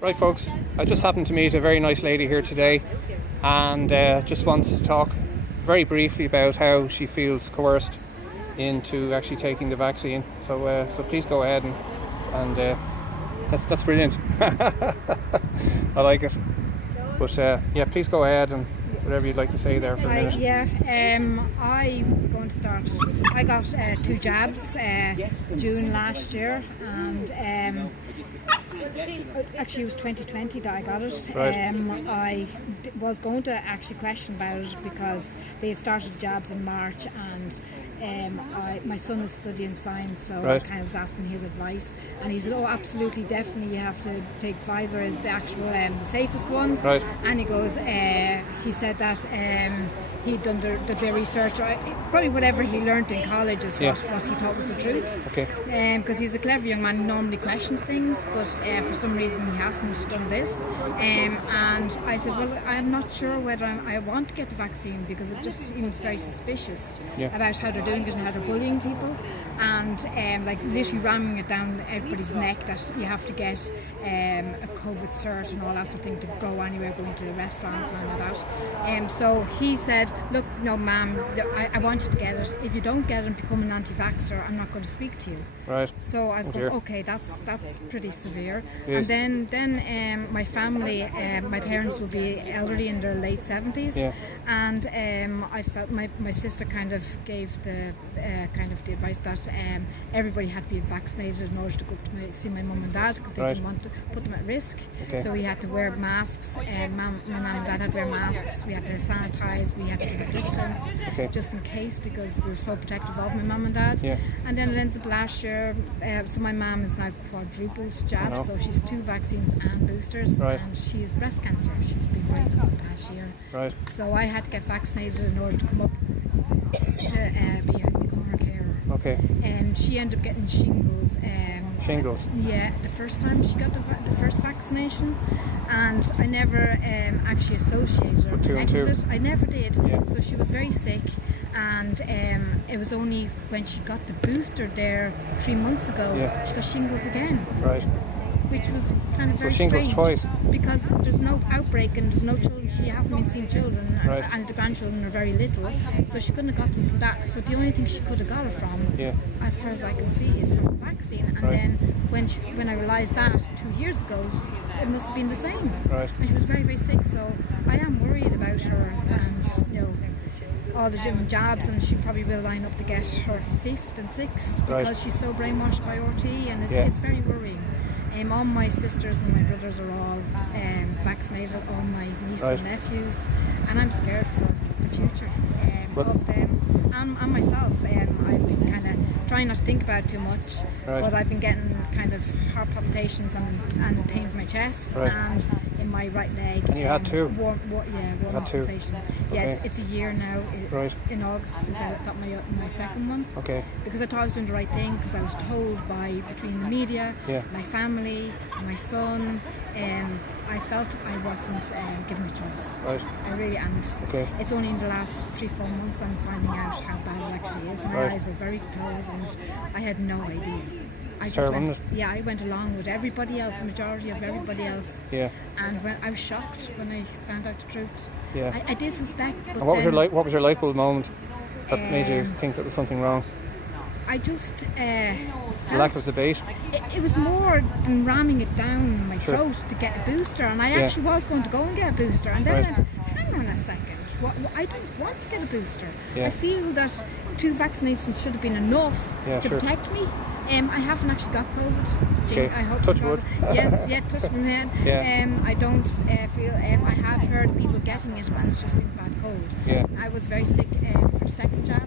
Right, folks, I just happened to meet a very nice lady here today, and just wants to talk very briefly about how she feels coerced into actually taking the vaccine. So please go ahead and that's brilliant. I like it. But yeah, please go ahead and whatever you'd like to say there for a minute. I was going to start. I got 2 jabs June last year, and actually it was 2020 that I got it. Right. Was going to actually question about it because they had started jabs in March, and my son is studying science, so Right. I kind of was asking his advice, and he said, "Oh, absolutely, definitely, you have to take Pfizer as the actual the safest one." Right. And he goes, he said that he'd done the research, probably whatever he learnt in college is what he thought was the truth. Okay. Because he's a clever young man, normally questions things, but for some reason he hasn't done this. And I said, well, I'm not sure whether I want to get the vaccine because it just seems very suspicious about how they're doing it and how they're bullying people, and like literally ramming it down everybody's neck that you have to get a COVID cert and all that sort of thing to go anywhere, going to restaurants and all of that. So he said, look, no ma'am, I want you to get it. If you don't get it and become an anti-vaxxer, I'm not going to speak to you. Right. So I was going, okay, that's pretty severe. Yes. And then my family, my parents would be elderly in their late 70s, and I felt my sister kind of gave the the advice that everybody had to be vaccinated in order to go to see my mum and dad because they didn't want to put them at risk. Okay. So we had to wear masks. My mum and dad had to wear masks. We had to sanitize. We had to keep a distance just in case because we were so protective of my mum and dad. Yeah. And then it ends up last year. So my mum is now quadrupled jabs, so she's 2 vaccines and boosters, and she has breast cancer. She's been very ill for the past year. Right. So I had to get vaccinated in order to come up to become her carer. Okay. And she ended up getting shingles. Shingles. Yeah, the first time she got the first vaccination, and I never actually associated or connected it. I never did. Yeah. So she was very sick, and it was only when she got the booster there 3 months ago she got shingles again. Right. Which was kind of very shingles strange twice. because there's no outbreak and there's no children. She hasn't been seeing children, and the grandchildren are very little, so she couldn't have got them from that. So the only thing she could have got it from, as far as I can see, is from the vaccine. And then when I realised that 2 years ago, it must have been the same. Right. And she was very, very sick. So I am worried about her, and all the different jabs, and she probably will line up to get her 5th and 6th because she's so brainwashed by RT, and it's very worrying. All my sisters and my brothers are all vaccinated, all my nieces and nephews, and I'm scared for the future of them and myself. I've been kind of trying not to think about it too much, but I've been getting kind of heart palpitations and pains in my chest and in my right leg. And you had 2? Warm sensation. Yeah, it's a year now in August since I got my second one. Okay. Because I thought I was doing the right thing, because I was told between the media, my family, my son, I felt I wasn't given a choice. Right. I really, and it's only in the last 3-4 months I'm finding out how bad it actually is. My eyes were very closed and I had no idea. I went along with everybody else, the majority of everybody else. Yeah. And I was shocked when I found out the truth. Yeah. I did suspect, but and what was your light bulb moment that made you think that there was something wrong? I just felt lack of debate. It was more than ramming it down my throat to get a booster, and I actually was going to go and get a booster, and then I went, hang on a second, I don't want to get a booster. I feel that 2 vaccinations should have been enough to protect me. I haven't actually got COVID. I hope touch wood. Yes, touch my head. I don't feel. I have heard people getting it, and it's just been bad cold. Yeah. I was very sick for the second jab,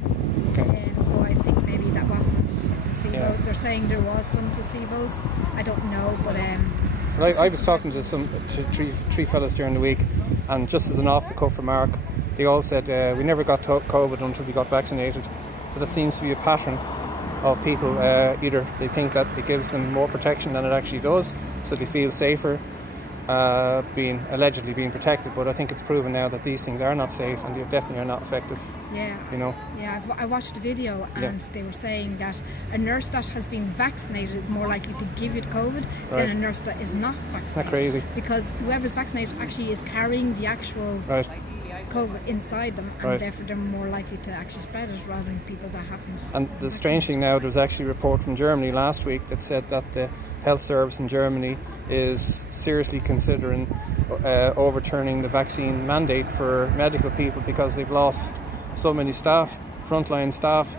so I think maybe that wasn't placebo. Yeah. They're saying there was some placebos. I don't know, but I was talking to three fellas during the week, and just as an off-the-cuff remark, they all said we never got COVID until we got vaccinated. So that seems to be a pattern of people. Either they think that it gives them more protection than it actually does, so they feel safer, allegedly being protected, but I think it's proven now that these things are not safe and they definitely are not effective. Yeah. You know. Yeah, I watched a video and they were saying that a nurse that has been vaccinated is more likely to give you COVID than a nurse that is not vaccinated. Isn't that crazy? Because whoever's vaccinated actually is carrying the actual COVID inside them, and therefore they're more likely to actually spread it rather than people that haven't. And the strange thing now, there was actually a report from Germany last week that said that the health service in Germany is seriously considering overturning the vaccine mandate for medical people because they've lost so many staff, frontline staff,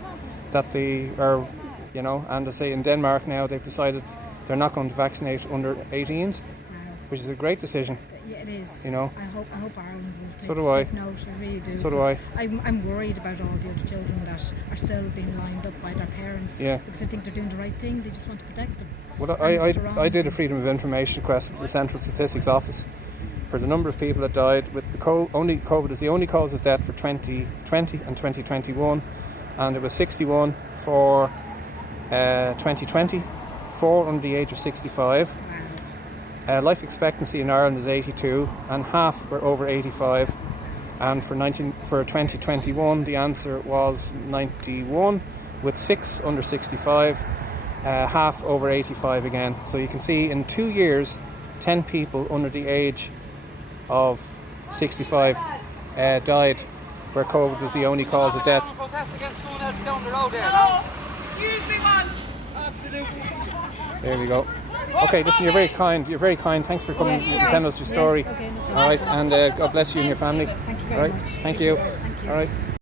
that they are, you know, and as I say in Denmark now they've decided they're not going to vaccinate under 18s, which is a great decision. Yeah, it is. You know, I hope Ireland will take, so do I. take note. I really do. So do I. I'm worried about all the other children that are still being lined up by their parents. Yeah. Because I think they're doing the right thing. They just want to protect them. Well, I did a Freedom of Information request with the Central Statistics Office for the number of people that died with the COVID is the only cause of death for 2020 and 2021, and it was 61 for 2020, 4 under the age of 65. Life expectancy in Ireland is 82, and half were over 85. And for 2021, the answer was 91, with 6 under 65, half over 85 again. So you can see in 2 years, 10 people under the age of 65 died, where COVID was the only cause of death. There we go. Okay, listen, you're very kind. You're very kind. Thanks for coming and telling us your story. Okay, no All right, and God bless you and your family. Thank you very much. Thank you. Thank you. All right.